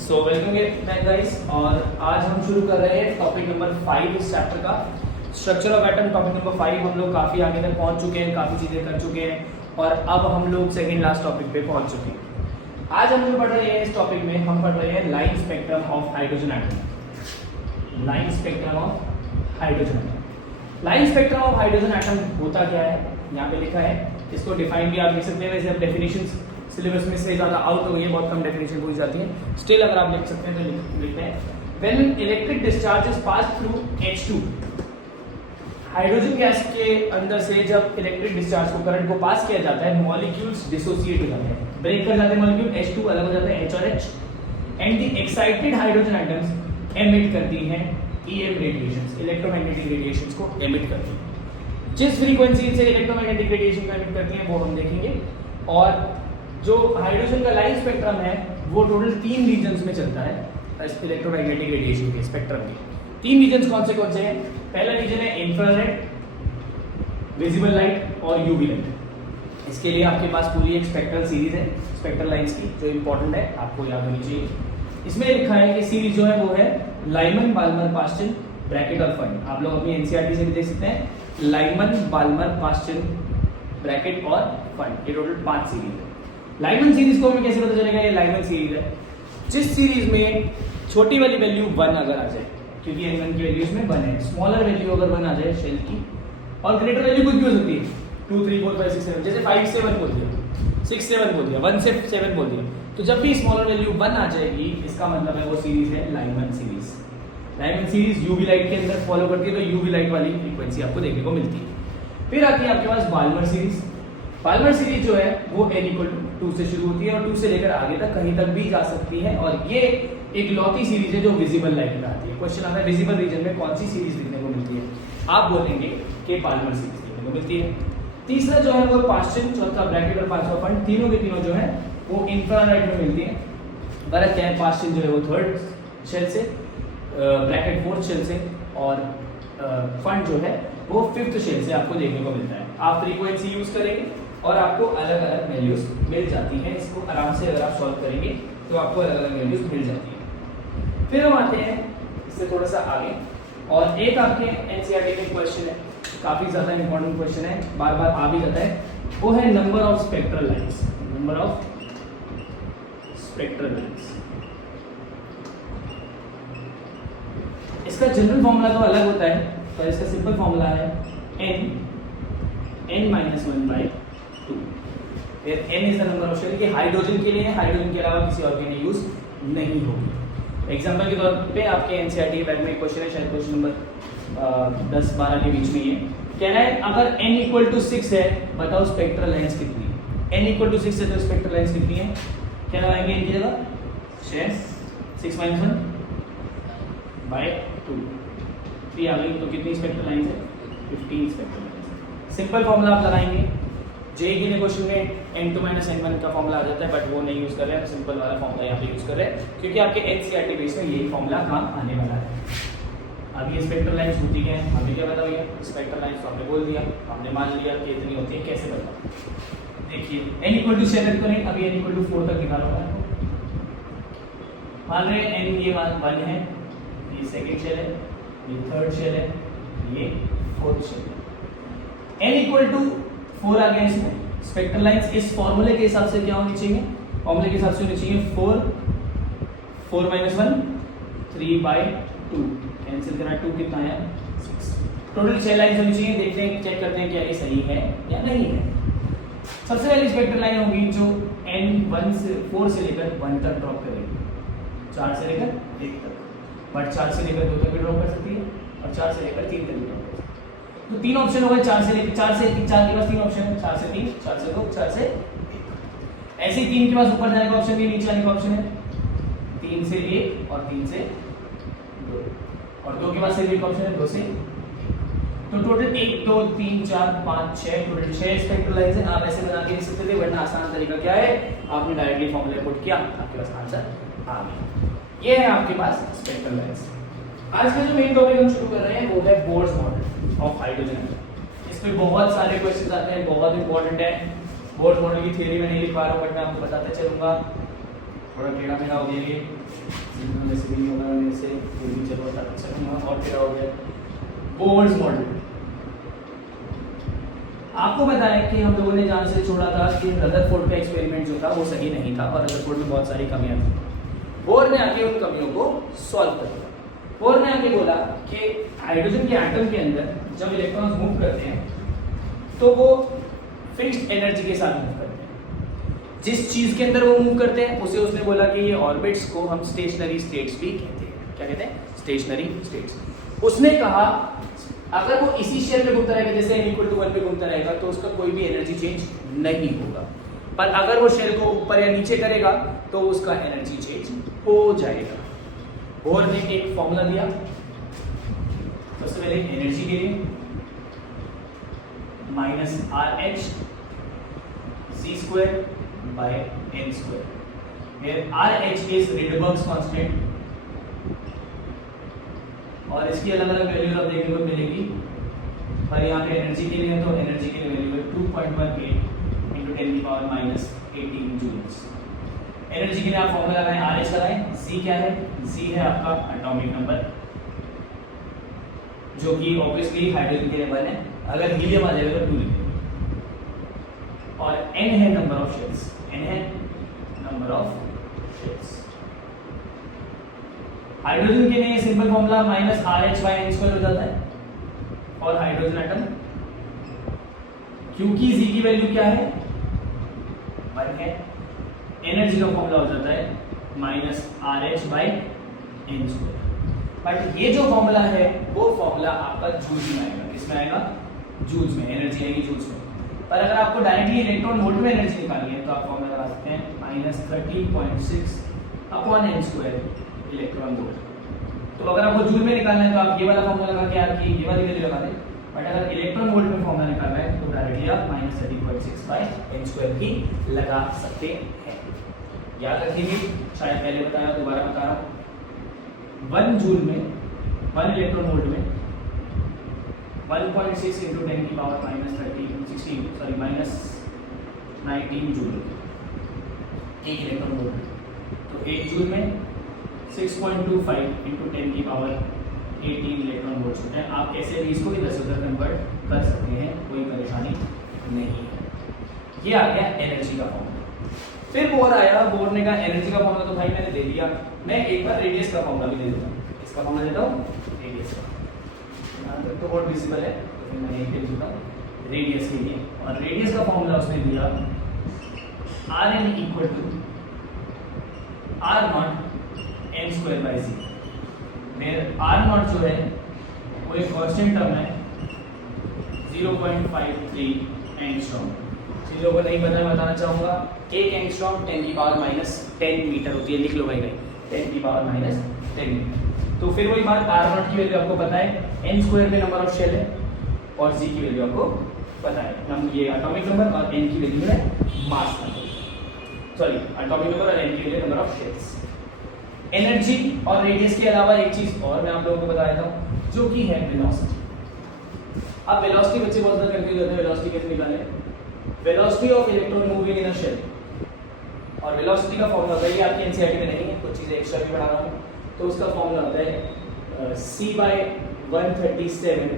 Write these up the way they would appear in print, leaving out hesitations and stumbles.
So welcome back guys. और आज हम शुरू कर रहे हैं टॉपिक नंबर 5 इस चैप्टर का, structure of atom. Topic number 5 हम लोग काफ़ी आगे तक पहुंच चुके हैं, काफ़ी चीज़ें कर चुके हैं और अब हम लोग सेकेंड लास्ट टॉपिक पे पहुंच चुके हैं। आज हम जो पढ़ रहे हैं इस टॉपिक में हम पढ़ रहे हैं line spectrum of hydrogen atom. Line spectrum of hydrogen atom. Line spectrum of hydrogen atom होता क्या है, यहाँ पे लिखा है। इसको डिफाइन भी आप लिख सकते हैं, वैसे अब डेफिनेशंस सिलेबस में से ज़्यादा आउट हो गई है, बहुत कम डेफिनेशन पूछ जाती है। स्टिल अगर आप लिख सकते हैं तो लिखते हैं। When electric discharge is pass through H2, hydrogen gas के अंदर से जब इलेक्ट्रिक डिस्चार्ज को करंट को पास किया जाता है, मॉलिक्यूल्स डिसोसिएट हो जाते हैं, ब्रेक कर जाते हैं मॉलिक्यूल, H2 अलग हो जाता है H और H, and the excited hydrogen atoms emit करती हैं EM रेडिएशंस, इलेक्ट्रोमैग्नेटिक रेडिएशंस को एमिट करती हैं। जिस फ्रीक्वेंसी से इलेक्ट्रोमैग्नेटिक रेडिएशन को एमिट करती हैं वो हम देखेंगे। और जो हाइड्रोजन का लाइन स्पेक्ट्रम है वो टोटल 3 रीजन्स में चलता है इलेक्ट्रोमैग्नेटिक रेडिएशन के स्पेक्ट्रम के। 3 रीजन्स कौन से हैं? पहला रीजन है इंफ्रारेड, विजिबल लाइट और यूवी लाइट। इसके लिए आपके पास पूरी एक स्पेक्ट्रल सीरीज है स्पेक्ट्रल लाइंस की, जो इंपॉर्टेंट है, आपको याद होनी चाहिए। इसमें लिखा है कि सीरीज जो है वो है लाइमन बाल्मर पास्चन ब्रैकेट और फंड। आप लोग अपनी एनसीईआरटी से भी देख सकते हैं, लाइमन बाल्मर पास्चन ब्रैकेट और फंड, ये टोटल 5 सीरीज है। लाइमन सीरीज को हमें कैसे पता चलेगा ये लाइमन सीरीज है? जिस सीरीज में छोटी वाली वैल्यू 1 अगर आ जाए, क्योंकि N1 की वैल्यू इसमें 1 है, स्मॉलर वैल्यू अगर 1 आ जाए शेल की, और ग्रेटर वैल्यू कुछ भी हो सकती है 2 3 4 5 6 7, जैसे 5 से 1 बोल दिया, 6 से 1 बोल दिया, 1 से 7 बोल दिया, तो जब भी स्मॉलर वैल्यू 1 आ जाएगी इसका मतलब है वो सीरीज है Lyman series. Lyman series UV light के अंदर फॉलो करती है, तो यूवी लाइट वाली फ्रीक्वेंसी आपको देखने को मिलती है। फिर आती है आपके पास बाल्मर सीरीज। बाल्मर सीरीज जो है वो n=2 से शुरू होती है और 2 से लेकर आगे तक कहीं तक भी जा सकती है, और ये एक लौती सीरीज है जो विजिबल लाइट में आती है। क्वेश्चन आता है विजिबल रीजन में कौन सी सीरीज देखने को मिलती है, आप बोलेंगे कि बाल्मर सीरीज देखने को मिलती है। तीसरा जो है वो पास्चन, चौथा ब्रैकेट और पांचवा फंड, तीनों के तीनों जो है वो इंफ्रारेड में मिलती है। फर्क क्या है? पास्चन जो है वो 3rd शेल से, ब्रैकेट 4th शेल से, और फंड जो है वो 5th शेल से आपको देखने को मिलता है। आप फ्रीक्वेंसी यूज करेंगे और आपको अलग अलग वैल्यूज मिल जाती हैं। इसको आराम से अगर आप सॉल्व करेंगे तो आपको अलग अलग वैल्यूज मिल जाती हैं। फिर हम आते हैं इससे थोड़ा सा आगे, और एक आपके एनसीईआरटी में क्वेश्चन है, काफी ज्यादा इंपॉर्टेंट क्वेश्चन है, बार बार आ भी जाता है, वो है number of spectral lines. Number of spectral lines, इसका जनरल फॉर्मूला तो अलग होता है, पर इसका सिंपल फॉर्मूला है n-1/2। n is the number of shell, कि हाइड्रोजन के लिए है, हाइड्रोजन के अलावा किसी और के लिए यूज नहीं होगी। एग्जांपल के तौर पे आपके एनसीईआरटी बैग में एक क्वेश्चन है, शायद क्वेश्चन नंबर 10-12 के बीच में, ये कहना है अगर n=6 है बताओ स्पेक्ट्रल लाइंस कितनी है। n=6 है तो स्पेक्ट्रल लाइंस कितनी है? क्या लगाएंगे इनकी जगह? 6 - 1/2 3 आ गई, तो कितनी स्पेक्ट्रल लाइंस है? 15 स्पेक्ट्रल लाइंस। सिंपल फॉर्मूला आप लगाएंगे, जे के क्वेश्चन में n2 - n1 का फॉर्मूला आ जाता है, बट वो नहीं यूज कर रहे हैं, सिंपल वाला फॉर्मूला यहाँ पे यूज कर रहे हैं, क्योंकि आपके एनसीईआरटी बेस में यही फॉर्मूला काम आने वाला है। अब ये स्पेक्ट्रल लाइंस होती क्या है, अभी क्या पता भैया? स्पेक्ट्रल लाइंस तो आपने बोल दिया, हमने मान लिया कि इतनी होती है, कैसे बताओ? देखिए n=6 तक तो नहीं, अभी n=4 तक निकालूंगा। मान रहे हैं n ये 1 है, ये सेकंड शेल है, ये 3rd शेल है, ये 4th शेल है। n=4 आ गया इसमें। स्पेक्ट्रल लाइंस इस फॉर्मूले के हिसाब से क्या होनी चाहिए? फॉर्मूले के हिसाब से होनी चाहिए 4 - 1 3/2, कैंसिल करा, 2 कितना है? 6। टोटल 6 लाइंस होनी चाहिए। देखते हैं, चेक करते हैं क्या ये सही है या नहीं है। सबसे पहली स्पेक्ट्रल लाइन होगी जो n4 से लेकर 1 तक ड्रॉप करेगी, 4 से लेकर 1 तक, बट 4 से लेकर 2 तक भी ड्रॉप कर सकती है और 4 से लेकर 3 तक भी ड्रॉप कर सकती है। तो 3 ऑप्शन हो गए, 4 से लेकर 4 के पास 3 ऑप्शन है, 4 से 3, 4 से 2, 4 से 1। ऐसे ही 3 के पास ऊपर जाने का ऑप्शन भी, नीचे आने का ऑप्शन है, 3 से 1 और 3 से 2, और 2 के पास सिर्फ एक ऑप्शन है, 2 से 1। तो टोटल 1 2 3 4 5 6 टोटल 6 स्पेक्ट्रल लाइंस है। आप ऐसे बना के लिख सकते थे, वरना आसान तरीका क्या है, आपने डायरेक्टली फॉर्मूला पुट किया, आपके पास आंसर आ गया। ये है आपके पास स्पेक्ट्रल लाइंस। आज का जो मेन टॉपिक हम शुरू कर रहे हैं वो है बोर्स मॉडल ऑफ हाइड्रोजन। इसमें बहुत सारे क्वेश्चंस आते हैं, बहुत इंपॉर्टेंट है। बोर्स मॉडल की थ्योरी में नहीं लिख पा रहा हूँ, बट मैं आपको बताते चलूंगा। थोड़ा टेढ़ा मेढ़ा हो गया ये, वैसे भी नहीं होगा मेरे से, फिर भी चलो अच्छा नहीं हुआ और टेढ़ा हो गया। बोर्ड्स मॉडल आपको बताया कि हम लोगों ने जहाँ से छोड़ा था कि रदरफोर्ड का एक्सपेरिमेंट जो था वो सही नहीं था और रदरफोर्ड में बहुत सारी कमियां थी। बोर ने आके उन कमियों को सॉल्व कर दिया। बोर ने आके बोला कि हाइड्रोजन के एटम के अंदर जब इलेक्ट्रॉन्स मूव करते हैं तो वो फिक्स्ड एनर्जी के साथ मूव करते हैं। जिस चीज के अंदर वो मूव करते हैं उसे उसने बोला कि ये ऑर्बिट्स को हम स्टेशनरी स्टेट्स भी कहते हैं। क्या कहते हैं? Stationery states. उसने कहा अगर वो इसी शेल में घूमता रहेगा, जैसे n=1 पे घूमता रहेगा, तो उसका कोई भी एनर्जी चेंज नहीं होगा। पर अगर वो शेल को ऊपर या नीचे करेगा तो उसका एनर्जी चेंज हो जाएगा। बोर ने एक फॉर्मूला दिया सबसे पहले एनर्जी के लिए, -RH c² by n², where RH is Rydberg's constant और इसकी अलग अलग वैल्यू आप देखने को मिलेगी। पर यहाँ पे एनर्जी के लिए तो एनर्जी के लिए वैल्यू है 2.18 × 10⁻18 जूल्स। एनर्जी के लिए आप फॉर्मूला लगाएं, RH लगाएं। C क्या है? C है आपका एटॉमिक नंबर, जो कि ऑब्वियसली हाइड्रोजन के लिए 1 है। अगर हीलियम आ जाएगा तो 2 लिखेंगे। और N है नंबर ऑफ शेल्स, N है नंबर ऑफ शेल्स। हाइड्रोजन के लिए सिंपल फॉर्मूला -RH/n² हो जाता है और हाइड्रोजन एटम, क्योंकि Z की वैल्यू क्या है? 1 है। एनर्जी का फॉर्मूला हो जाता है -RH/n²। बट ये जो फॉर्मूला है वो फॉर्मूला आपका जूल्स में आएगा। किसमें आएगा? जूल्स में। एनर्जी आएगी जूल्स में। पर अगर आपको डायरेक्टली इलेक्ट्रॉन वोल्ट में एनर्जी निकालनी है तो आप फॉर्मूला लगा सकते हैं -13.6/n² इलेक्ट्रॉन वोल्ट। तो अगर आपको जूल में निकालना है तो आप ये वाला फॉर्मूला लगा के आपकी ये वाली वैल्यू लगा दें। बट अगर इलेक्ट्रॉन वोल्ट में फॉर्मूला निकालना है तो डायरेक्टली आप -13.6/n² ही लगा सकते हैं। याद रखेंगे, शायद पहले बताया, दोबारा बता रहा हूँ। 1 जूल में 1 इलेक्ट्रॉन वोल्ट में 1.6 × 10⁻19 जूल, 1 इलेक्ट्रॉन वोल्ट। तो 1 जूल में 6.25 × 10⁻18 इलेक्ट्रॉन वोल्ट होते हैं। आप कैसे भी इसको इधर से उधर कन्वर्ट कर सकते हैं, कोई परेशानी नहीं है। ये आ गया एनर्जी का फॉर्मूला। फिर बोर आया, बोर ने कहा एनर्जी का फॉर्मूला तो भाई मैंने दे दिया, मैं एक बार रेडियस का फॉर्मूला भी दे देता हूँ। इसका फॉर्मूला देता हूँ रेडियस का, यहाँ तक तो बहुत विजिबल है, तो फिर मैं एक देता हूँ रेडियस के लिए। और रेडियस का फॉर्मूला उसने दिया Rn = R0n²/z, मेरे R0 जो है वो एक कांस्टेंट टर्म है 0.53 एंगस्ट्रॉम। चीज़ों को नहीं बताना चाहूँगा। 1 एंगस्ट्रॉम 10⁻10 मीटर होती है, लिख लो भाई 10⁻10 मीटर। तो फिर वही बात, R0 की वैल्यू आपको पता है, n² में नंबर ऑफ शेल है और Z की वैल्यू आपको पता है, ये एटॉमिक नंबर, और n की वैल्यू है mass number, sorry atomic number और n की value number of shells. Energy और रेडियस के अलावा एक चीज और मैं आप लोगों को बता देता हूँ, जो कि है वेलोसिटी। अब वेलोसिटी बच्चे बहुत ज्यादा कंफ्यूज होते हैं, वेलोसिटी कैसे निकालें? Velocity of electron moving in a shell, और वेलोसिटी का फॉर्मूला होता है, ये आपकी एनसीईआरटी में नहीं है, कुछ चीजें एक्स्ट्रा भी पढ़ा रहा हूँ। तो उसका फॉर्मूला होता है c/137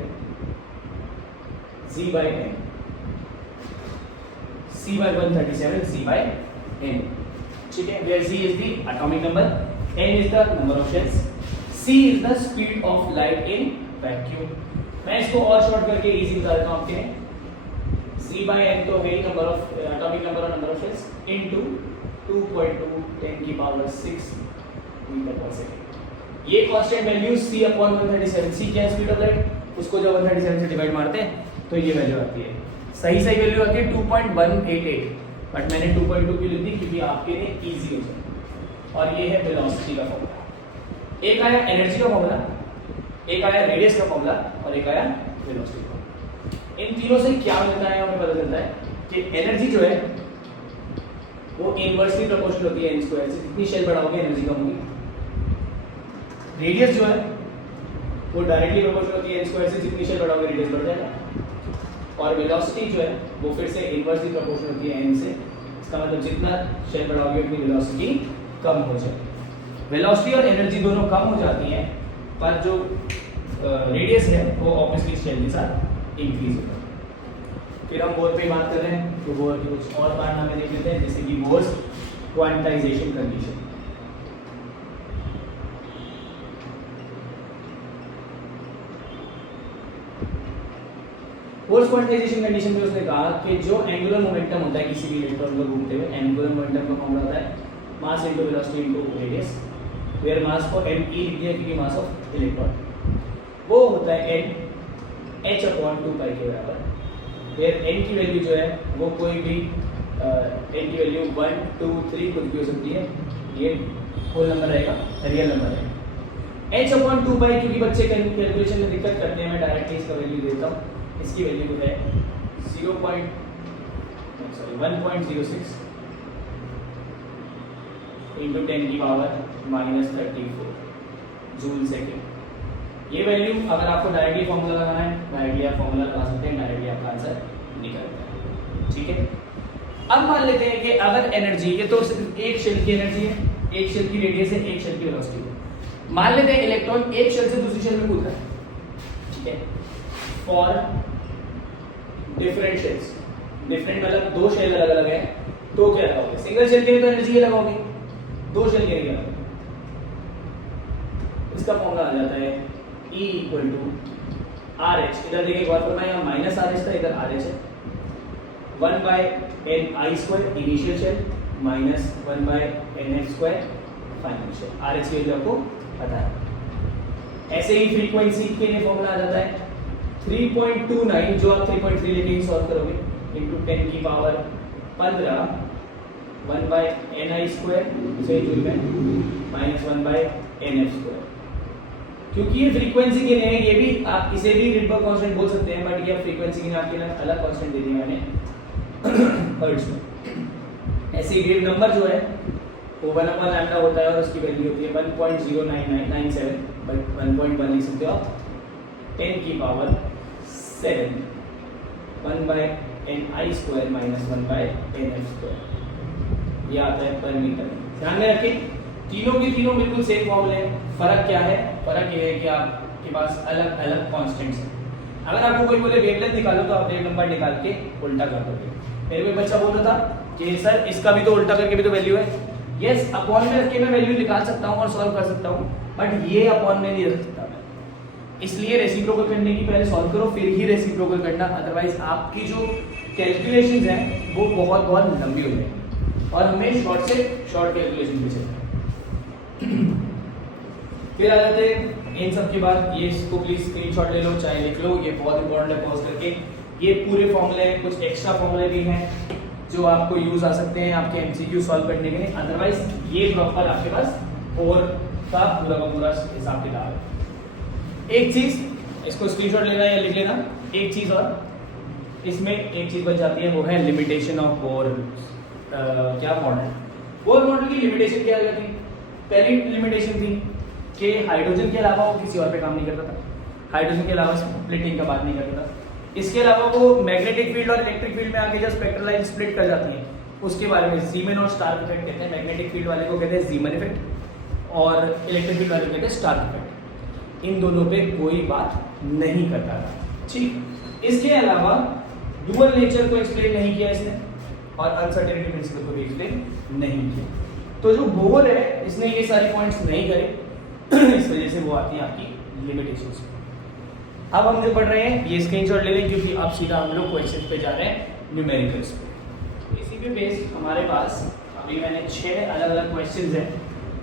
z/n, c/137 z/n, ठीक है। where z is the atomic number, n is the number of shells, c is the speed of light in vacuum। मैं इसको और शॉर्ट करके इजी बता देता हूँ आपके, z/n तो वही नंबर ऑफ एटॉमिक नंबर और number of shells into 2.2 10⁻6 metre per second. ये कांस्टेंट वैल्यू c/137, c क्या है? स्पीड ऑफ लाइट, उसको जब 137 से डिवाइड मारते हैं तो ये वैल्यू आती है। सही वैल्यू आती है 2.188, बट मैंने 2.2 क्यों लिख दी? क्योंकि आपके लिए इजी हो जाए। और ये है वेलोसिटी का फॉर्मूला। एक आया एनर्जी का फॉर्मूला, एक आया रेडियस का फॉर्मूला, और एक आया वेलोसिटी का। इन तीनों से क्या मिलता है? हमें पता चलता है कि एनर्जी जो है वो इनवर्सली प्रोपोर्शनल होती है n² से, जितनी शेल बढ़ाओगे एनर्जी कम होगी। रेडियस जो है वो डायरेक्टली प्रोपोर्शनल होती है n² से, जितनी शेल बढ़ाओगे रेडियस बढ़ जाएगा। और वेलोसिटी जो है वो फिर से इनवर्सली प्रोपोर्शनल होती है n से, इसका मतलब जितना शेल बढ़ाओगे उतनी वेलोसिटी कम हो जाए। वेलोसिटी और एनर्जी दोनों कम हो जाती हैं, पर जो रेडियस है वो ऑब्वियसली स्केल के साथ इंक्रीज होता है। फिर हम बोर पे बात कर रहे हैं, तो बोर के कुछ और कारनामे देख लेते हैं, जैसे कि Bohr's quantization condition. Bohr's quantization condition में उसने कहा कि जो एंगुलर मोमेंटम होता है किसी भी इलेक्ट्रॉन को घूमते हुए, एंगुलर मोमेंटम का फॉर्मूला होता है mass into velocity into radius, where mass को m e लिख दिया क्योंकि मास ऑफ इलेक्ट्रॉन वो होता है n h अपॉन 2 पाई के बराबर। वेयर n की वैल्यू जो है वो कोई भी n की वैल्यू 1 2 3 कुछ भी हो सकती है, ये होल नंबर रहेगा, रियल नंबर है। h अपॉन 2 पाई क्योंकि बच्चे कैलकुलेशन में दिक्कत करते हैं, मैं डायरेक्टली इसका वैल्यू देता हूँ। इसकी वैल्यू जो है 1.06 इंटू 10 की पावर -34 जूल सेकेंड। ये वैल्यू अगर आपको डायरेक्टली फॉर्मूला लगाना है, डायरेक्टली आप फॉर्मूला लगा सकते हैं, डायरेक्टली आपका आंसर निकलता है। ठीक है, अब मान लेते हैं कि अगर एनर्जी, ये तो सिर्फ एक शेल की एनर्जी है, एक शेल की रेडियस है, एक शेल की वेलोसिटी है। मान लेते हैं इलेक्ट्रॉन एक शेल से दूसरी शेल में कूद रहा है, ठीक है, फॉर डिफरेंट शेल्स, डिफरेंट मतलब दो शेल अलग अलग है, तो क्या लगाओगे? सिंगल शेल के लिए तो एनर्जी ये लगाओगे, दो शेल के लिए क्या लगाओगे? इसका फॉर्मूला आ जाता है E इक्वल टू RH, इधर देखिए गौर करना, यहाँ माइनस RH था, इधर RH है, 1 by n i square initial shell minus 1 by n h square final shell. RH की वैल्यू आपको पता है। ऐसे ही फ्रीक्वेंसी के लिए फॉर्मूला आ जाता है 3.29, जो आप 3.3 लेके ही सॉल्व करोगे, इंटू 10 की power 15 1 by n i square से जूल में minus 1 by n f square. क्योंकि ये फ्रीक्वेंसी के लिए है, ये भी आप इसे भी रिडबर्ग कांस्टेंट बोल सकते हैं, बट ये फ्रीक्वेंसी के लिए आपके लिए अलग कांस्टेंट दे दिया मैंने हर्ट्ज में। ऐसे ही वेव नंबर जो है वो 1 लैम्डा होता है और उसकी वैल्यू होती है 1.09997, बट 1.1 लिख सकते हो आप, 10 की power 7 1 by n i square minus 1 by n f square, ये आता है पर मीटर। ध्यान में रखें तीनों के तीनों बिल्कुल सेम फॉर्मूले हैं। फर्क क्या है? फर्क ये है कि आपके पास अलग अलग कांस्टेंट्स हैं। अगर आपको कोई बोले वेवलेंथ निकालो तो आप वेव नंबर निकाल के उल्टा कर दोगे। मेरे कोई बच्चा बोल रहा था कि सर इसका भी तो उल्टा करके भी तो वैल्यू है। यस, अपॉन में रख के मैं वैल्यू निकाल सकता हूँ और सॉल्व कर सकता हूँ, बट ये अपॉन में नहीं रख सकता मैं, इसलिए रेसिप्रोकल करने की पहले सॉल्व करो फिर ही रेसिप्रोकल करना, अदरवाइज आपकी जो कैलकुलेशंस हैं वो बहुत बहुत लंबी हो जाएंगी और हमें शॉर्ट से शॉर्ट कैलकुलेशन भी चाहिए। फिर आ जाते हैं इन सब के बाद, ये इसको प्लीज स्क्रीनशॉट ले लो चाहे लिख लो, ये बहुत इंपॉर्टेंट है, पॉज करके। ये पूरे फॉर्मूले, कुछ एक्स्ट्रा फॉर्मूले भी हैं जो आपको यूज आ सकते हैं आपके एमसीक्यू सॉल्व करने के लिए, अदरवाइज ये प्रॉपर आपके पास और का पूरा हिसाब किताब है। एक चीज इसको स्क्रीनशॉट लेना या लिख लेना, एक चीज और इसमें एक चीज बच जाती है, वो है लिमिटेशन ऑफ बोर क्या मॉडल। बोर मॉडल की लिमिटेशन क्या थी? पहली लिमिटेशन थी कि हाइड्रोजन के अलावा वो किसी और पे काम नहीं करता था, हाइड्रोजन के अलावा स्प्लिटिंग का बात नहीं करता था। इसके अलावा वो मैग्नेटिक फील्ड और इलेक्ट्रिक फील्ड में आके जो स्पेक्ट्रल लाइन स्प्लिट कर जाती है उसके बारे में जीमन और स्टार्क इफेक्ट कहते हैं। मैग्नेटिक फील्ड वाले को कहते हैं जीमन इफेक्ट और इलेक्ट्रिक फील्ड वाले को कहते हैं स्टार्क इफेक्ट। इन दोनों पे कोई बात नहीं करता था, ठीक। इसके अलावा डुअल नेचर को एक्सप्लेन नहीं किया इसने और अनसर्टेनिटी प्रिंसिपल को भी एक्सप्लेन नहीं किया। तो जो बोर है इसने ये सारे पॉइंट्स नहीं करे इस वजह से वो आती है आपकी लिमिटेशंस। अब हम जो पढ़ रहे हैं ये स्क्रीनशॉट ले लें क्योंकि अब सीधा हम लोग क्वेश्चन पे जा रहे हैं न्यूमेरिकल्स पे। इसी पे बेस हमारे पास अभी मैंने 6 अलग अलग क्वेश्चंस हैं,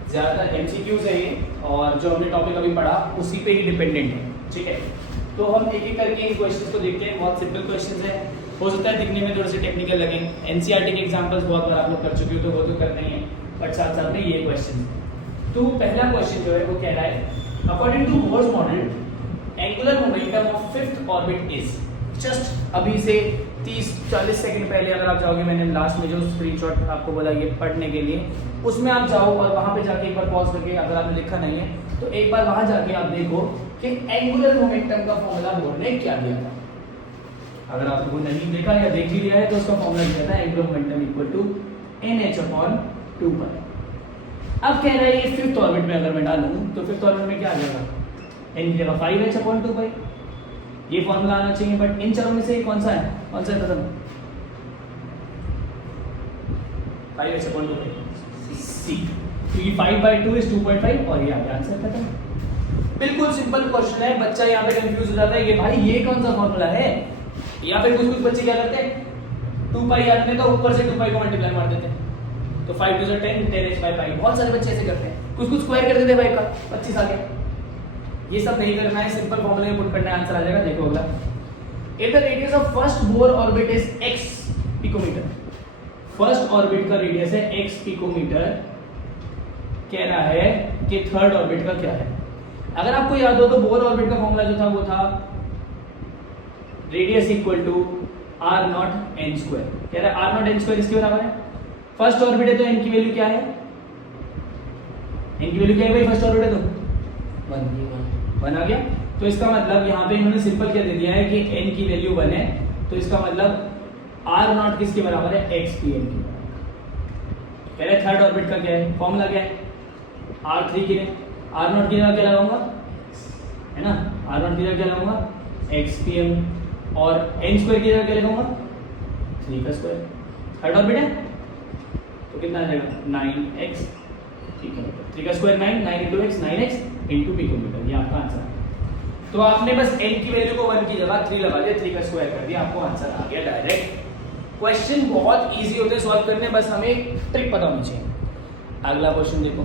ज़्यादातर एमसीक्यूज है ये और जो हमने टॉपिक अभी पढ़ा उसी पे ही डिपेंडेंट है, ठीक है। तो हम एक एक करके इन क्वेश्चंस को देखते हैं। बहुत सिंपल क्वेश्चंस है, हो सकता है दिखने में थोड़े से टेक्निकल लगे। एनसीईआरटी के एग्जांपल्स बहुत बार आप लोग कर चुके हो तो वो तो करना ही है, बट साथ साथ में ये क्वेश्चन। तो पहला क्वेश्चन जो है वो कह रहा है according to Bohr's model angular momentum of fifth orbit is. Just अभी से 30-40 सेकंड पहले अगर आप जाओगे, मैंने लास्ट में जो स्क्रीनशॉट आपको बोला ये पढ़ने के लिए, उसमें आप जाओ और वहां पे जाके एक बार पॉज करके, अगर आपने लिखा नहीं है तो एक बार वहां जाके आप देखो कि एंगुलर मोमेंटम का फॉर्मूला बोर ने क्या दिया था। अगर आप लोगों ने नहीं देखा या देख ही लिया है तो उसका फॉर्मूला दिया था angular momentum equal to NH/2 पर। अब कह रहा है ये फिफ्थ ऑर्बिट में अगर मैं डालूं तो फिफ्थ ऑर्बिट में क्या आ जाएगा, n की जगह 5h/2 ये फॉर्मूला आना चाहिए। बट इन चारों में से कौन सा है खत्म, 5h/2 सी, क्योंकि 5/2 इज 2.5 और ये आ गया आंसर खत्म। बिल्कुल सिंपल क्वेश्चन है, बच्चा यहाँ पे कंफ्यूज हो जाता है कि भाई ये कौन सा फॉर्मूला है, या फिर कुछ बच्चे क्या करते हैं 2π आने का ऊपर से 2π को मल्टीप्लाई मार देते हैं, तो 5 2 10 10h/5। बहुत सारे बच्चे ऐसे करते हैं, कुछ स्क्वायर कर देते हैं भाई का 25 आ गया। ये सब नहीं करना है, सिंपल फॉर्मूले में पुट करना है, आंसर आ जाएगा। देखो अगला, if the radius of first Bohr orbit is x picometre, first orbit का रेडियस है x पिकोमीटर, कह रहा है कि थर्ड ऑर्बिट का क्या है। अगर आपको याद हो तो बोर ऑर्बिट का फॉर्मूला जो था वो था रेडियस इक्वल टू r0n²। कह रहा है r0n² इसके बराबर है। फर्स्ट ऑर्बिट है तो n की वैल्यू क्या है, n की वैल्यू क्या है भाई, फर्स्ट ऑर्बिट है तो 1 आ गया। तो इसका मतलब यहाँ पे इन्होंने सिंपल क्या दे दिया है कि n की वैल्यू 1 है, तो इसका मतलब r0 किसके बराबर है, x/n की। कह रहे थर्ड ऑर्बिट का क्या है, फॉर्मूला क्या है, r3 के लिए r0 की जगह क्या लगाऊंगा, है ना, r0 की जगह क्या लगाऊंगा x/m, और n² की जगह क्या लगाऊंगा 3 का स्क्वायर। थर्ड ऑर्बिट है तो कितना आ जाएगा 9x पिकोमीटर, 3 का स्क्वायर 9, 9 × x 9x × पिकोमीटर, ये आपका आंसर है। तो आपने बस n की वैल्यू को 1 की जगह 3 लगा दिया, 3 का स्क्वायर कर दिया, आपको आंसर आ गया डायरेक्ट। क्वेश्चन बहुत इजी होते हैं सॉल्व करने, बस हमें ट्रिक पता होनी चाहिए। अगला क्वेश्चन देखो,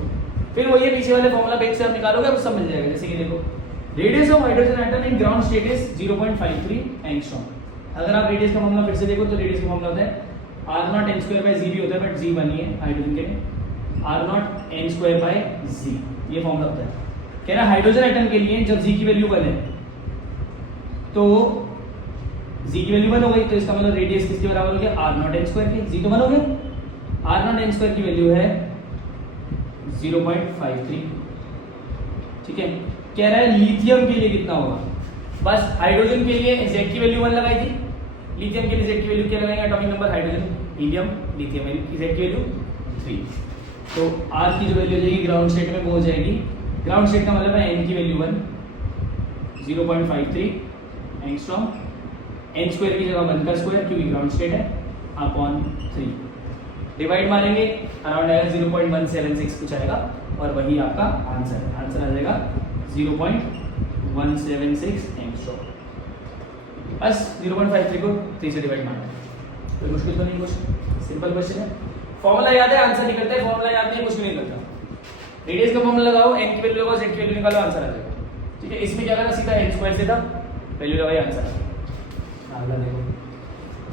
फिर वही पीछे वाले फॉर्मूला पेज से आप निकालोगे अब सब मिल जाएगा। जैसे कि देखो radius of hydrogen atom in ground state is 0.53 angstrom. अगर आप रेडियस का फॉर्मूला फिर से देखो तो रेडियस का फॉर्मूला होता है r0n²/z भी होता है, बट z बनी है हाइड्रोजन के लिए, r0n²/z ये फॉर्मूला होता है। कह रहा है हाइड्रोजन एटम के लिए जब z की वैल्यू 1 है तो z की वैल्यू 1 हो गई, तो इसका मतलब रेडियस किसके बराबर हो गया, r0n² के, z तो 1 हो गया, r0n² की वैल्यू है 0.53। ठीक है, कह रहा है लिथियम के लिए कितना होगा, बस हाइड्रोजन के लिए z की वैल्यू 1 लगाई थी, लिथियम के लिए z की वैल्यू क्या लगाएंगे, atomic number hydrogen helium lithium z की वैल्यू 3, तो r की जो वैल्यू हो जाएगी ग्राउंड स्टेट में वो हो जाएगी, ग्राउंड स्टेट का मतलब है n की वैल्यू 1 0.53 एंगस्ट्रॉम, n² की जगह 1 का स्क्वायर क्योंकि ग्राउंड स्टेट है, अपॉन 3, डिवाइड मारेंगे अराउंड आएगा 0.176 कुछ आएगा, और वही आपका आंसर है। आंसर आ जाएगा 0.176 एंगस्ट्रॉम। बस 0.53 को 3 से डिवाइड मारना है, कोई मुश्किल तो नहीं, क्वेश्चन सिंपल क्वेश्चन है। फॉर्मूला याद है, आंसर नहीं करते, फॉर्मूला याद नहीं कुछ भी नहीं करता। रेडियस का फॉर्मूला लगाओ, n की वैल्यू लगाओ, z की वैल्यू निकालो, आंसर आ जाएगा। ठीक है, इसमें क्या करना, सीधा n² से था वैल्यू लगाई, आंसर आ जाएगा। अगला देखो,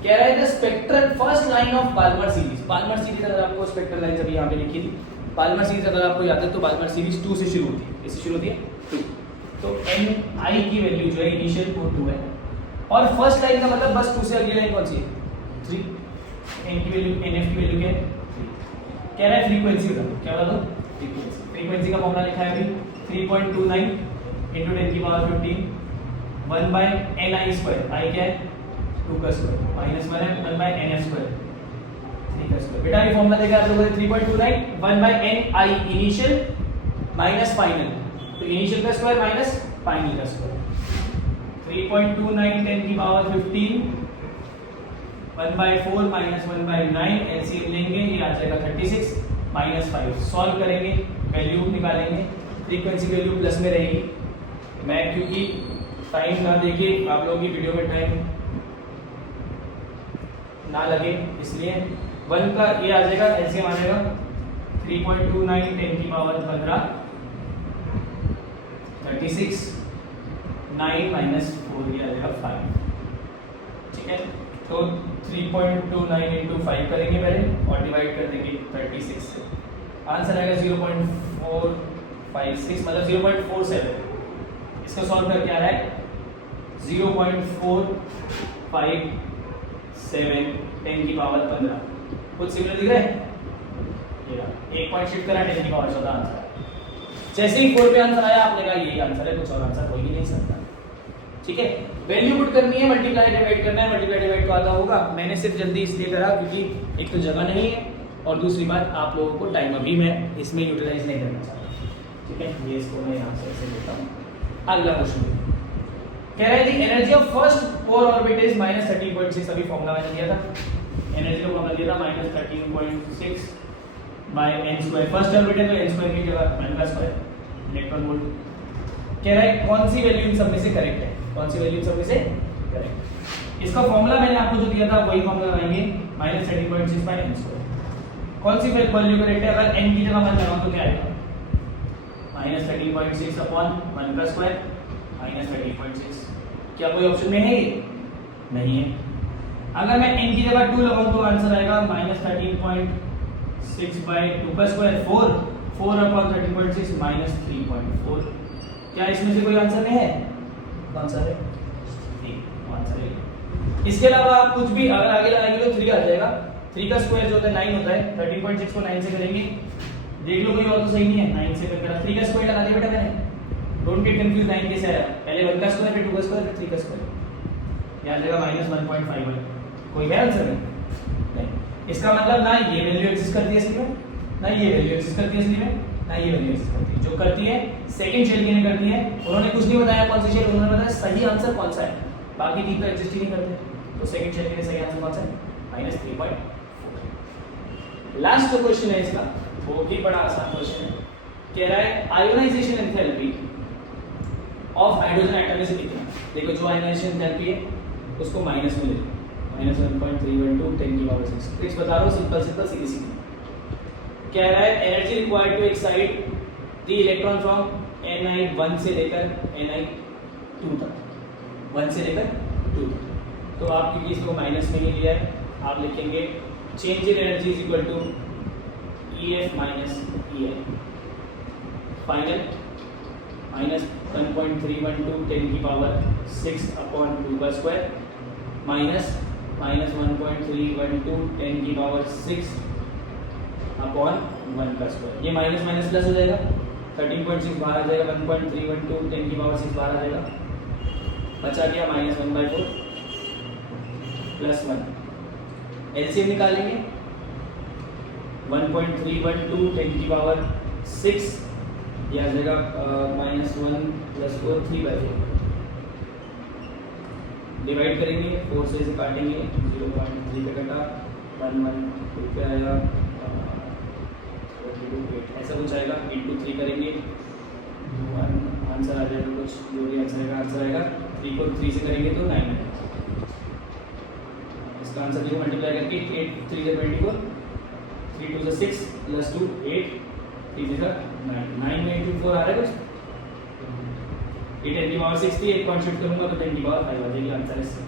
कह रहा है the spectral first line of Balmer series. Balmer series अगर आपको स्पेक्ट्रल लाइन अभी यहाँ पे लिखी थी, बाल्मर सीरीज अगर आपको याद है तो बाल्मर सीरीज 2 से शुरू होती है, इससे शुरू होती है 2, तो ni की वैल्यू जो है इनिशियल वो 2 है, और फर्स्ट लाइन का मतलब बस 2 से अगली लाइन कौन सी है 3, n की वैल्यू nf की वैल्यू क्या है 3। कह रहा है फ्रीक्वेंसी बता दो, क्या बता दो, फ्रीक्वेंसी का फॉर्मूला लिखा है अभी 3.29 × 10⁻15 1/ni², i क्या है 2 का स्क्वायर, -1 है 1/nf², 3 का स्क्वायर। बेटा ये फॉर्मूला देखा आप लोगों ने 3.29 1/ni इनिशियल माइनस फाइनल, तो इनिशियल का स्क्वायर माइनस फाइनल का स्क्वायर, 3.29 10⁻15 1/4 -1/9, एलसीएम लेंगे ये आ जाएगा 36 -5, सॉल्व करेंगे वैल्यू निकालेंगे, फ्रीक्वेंसी वैल्यू प्लस में रहेगी। मैं क्योंकि टाइम ना देके आप लोगों की वीडियो में टाइम ना लगे इसलिए 1 का ये आ जाएगा, एलसीएम आ जाएगा 3.29 10⁻15 36 9 -4 ये आ जाएगा 5। ठीक है, तो 3.29 × 5 करेंगे पहले और डिवाइड कर देंगे 36 से, आंसर आएगा 0.456 मतलब 0.47। इसको सॉल्व करके आ रहा है 0.457 10⁻15। कुछ सिमिलर दिख रहा है, ये 1 पॉइंट शिफ्ट करा 10⁻14 आंसर है। जैसे ही 4 पे आंसर आया आपने कहा यही आंसर है, कुछ और आंसर हो ही नहीं सकता। ठीक है, वैल्यू पुट करनी है, मल्टीप्लाई डिवाइड करना है, मल्टीप्लाई डिवाइड तो आता होगा, मैंने सिर्फ जल्दी इसलिए करा क्योंकि एक तो जगह नहीं है और दूसरी बात, आप लोगों को टाइम अभी मैं इसमें यूटिलाइज नहीं करना चाहता, ठीक है। ये इसको मैं यहाँ से ऐसे लेता हूँ। अगला क्वेश्चन कह रहा है दी energy of first 4 orbit is -13.6। अभी फॉर्मूला मैंने दिया था, एनर्जी का फॉर्मूला दिया था -13.6 बाय n²। फर्स्ट ऑर्बिट है तो n² की जगह 1/2 इलेक्ट्रॉन वोल्ट। कह रहा है कौन सी वैल्यू इन सब में से करेक्ट है, कौन सी वैल्यू इन सब में से करेक्ट। इसका फॉर्मूला मैंने आपको जो दिया था वही फॉर्मूला लगाएंगे, -13.6 बाय n²। कौन सी वैल्यू करेक्ट है, अगर n की जगह 1 लगाऊं तो क्या आएगा, -13.6 अपॉन 1/2 -13.6। क्या कोई ऑप्शन में है ये? नहीं है। अगर मैं n की जगह 2 लगाऊं तो आंसर आएगा -13.6 बाय 2/2 4 अपॉन 13.6 -3.4। क्या इसमें से कोई आंसर नहीं है? कौन सा है? आंसर है। इसके अलावा आप कुछ भी अगर आगे लगाएंगे तो 3 आ जाएगा। 3 का स्क्वायर जो होता है 9 होता है। 13.6 को 9 से करेंगे, देख लो कोई और तो सही नहीं है। 9 से करके 3 का स्क्वायर लगा दिया बेटा मैंने, डोंट गेट कंफ्यूज। 9 कैसे आया, पहले 1 का स्क्वायर फिर 2 का स्क्वायर फिर 3 का स्क्वायर, यहां आ जाएगा -1.5। कोई है आंसर नहीं? इसका मतलब ना ये वैल्यू एग्जिस्ट करती है इसलिए, ना ये वैल्यू एग्जिस्ट करती है इसलिए, ना ये वैल्यू एग्जिस्ट करती है। जो करती है सेकंड शेल की नहीं करती है। उन्होंने कुछ नहीं बताया कौन सी शेल, उन्होंने बताया सही आंसर कौन सा है, बाकी तीन तो एग्जिस्ट ही नहीं करते। तो सेकंड शेल के लिए सही आंसर कौन सा है, -3.4। लास्ट जो क्वेश्चन है इसका वो भी बड़ा आसान क्वेश्चन है। कह रहा है ionisation enthalpy of hydrogen atom is कितना। देखो जो आयोनाइजेशन एंथैल्पी है उसको माइनस में ले लो, -1.312 10 की पावर 6। ट्रिक्स बता रहा हूं, सिंपल सीधी सीधी। कह रहा है energy required to excite the electron from Ni1 से लेकर Ni2 तक, 1 से लेकर 2 तक। तो आप क्योंकि इसको माइनस में ही लिया है, आप लिखेंगे change in energy is equal to EF minus EI। Final -1.312 10 की पावर 6 अपॉन 2/2 माइनस -1.312 10 की पावर 6 अपॉन 1/2। ये माइनस माइनस प्लस हो जाएगा, 13.6 बाहर आ जाएगा, 1.312 10 की पावर 6 बाहर आ जाएगा, बचा गया -1/4 +1। एलसीएम निकालेंगे, 1.312 10 की पावर 6, यह आ जाएगा -1 + 4 3/4। डिवाइड करेंगे, 4 से इसे काटेंगे, 0.3 पे कटा, 1 1 2 पे आया, 8 ऐसा कुछ आएगा। 8 2 3 करेंगे, 1 आंसर आ जाएगा कुछ, जो भी आंसर आएगा 3 को 3 से करेंगे तो 9 आएगा। इसका आंसर जो मल्टीप्लाई करके 8 3 से 24, 3 2 से 6 + 2 8 3 से 9 में 8 4 आ रहा है कुछ। 10 की पावर 6 थी, 1 पॉइंट शिफ्ट करूंगा तो 10 की पावर 5 आ जाएगी आंसर इससे।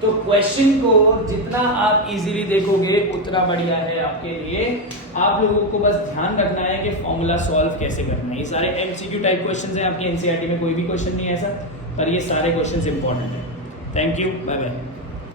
तो क्वेश्चन को जितना आप इजीली देखोगे उतना बढ़िया है आपके लिए। आप लोगों को बस ध्यान रखना है कि फॉर्मूला सॉल्व कैसे करना है। ये सारे एमसीक्यू टाइप क्वेश्चंस हैं, आपकी एनसीईआरटी में कोई भी क्वेश्चन नहीं है ऐसा, पर ये सारे क्वेश्चंस इंपॉर्टेंट है। Thank you, bye bye.